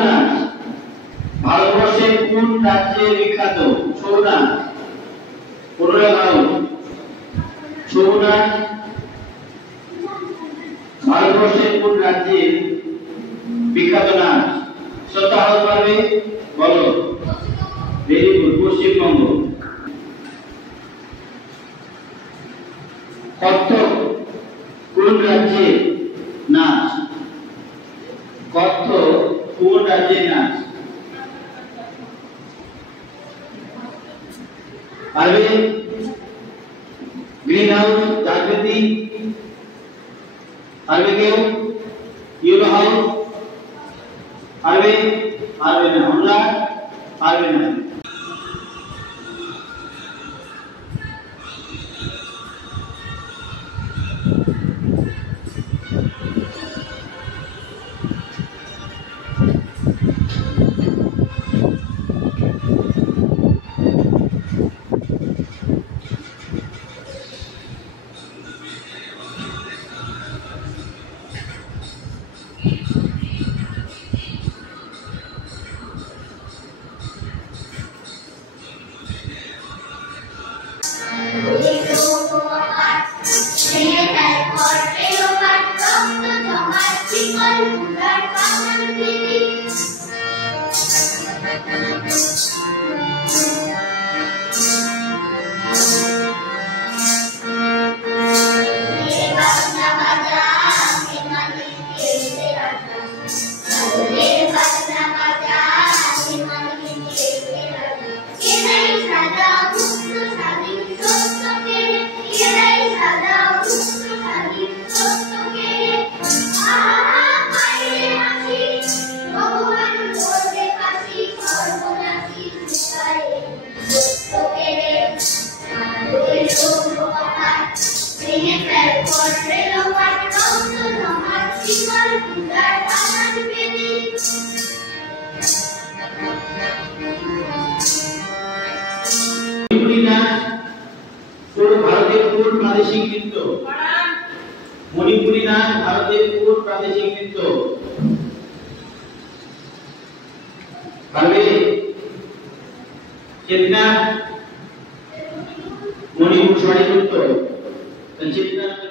নাচ ভারতবর্ষের কোন রাজ্যে বিখ্যাত? ছৌ নাচ। ছৌ নাচ ভারতবর্ষের কোন রাজ্যে বিখ্যাত নাচ? শ্রদ্ধা হতে পারবে, বলো। Very good, Paschimbanga. কত্থক কোন রাজ্যে নাচ? কত্থক কোন রাজ্যে নাচ? পারবে? গ্রিন হাউস, জাগৃতি, পারবে কেউ? ইয়েলো হাউস পারবে? পারবে না। আমরা পারবে না। মণিপুরী নাচ ভারতের কোন প্রাদেশিক নৃত্য? পারবে? চেতনা, মণিপুর সঠিক উত্তর। চেতনা